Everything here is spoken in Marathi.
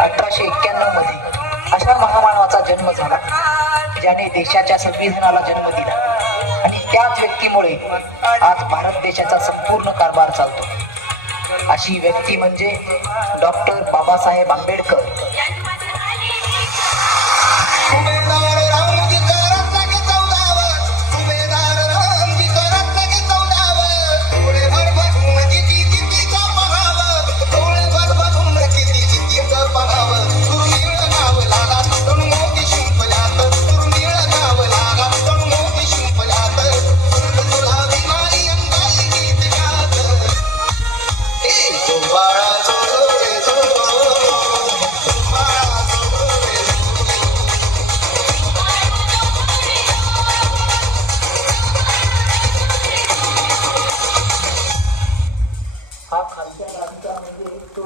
1891 मध्ये अशा महामानवाचा जन्म झाला ज्याने देशाच्या संविधानाला जन्म दिला आणि त्याच व्यक्तीमुळे आज भारत देशाचा संपूर्ण कारभार चालतो। अशी व्यक्ती म्हणजे डॉक्टर बाबासाहेब आंबेडकर। हा खालच्या राजकारणामध्ये तो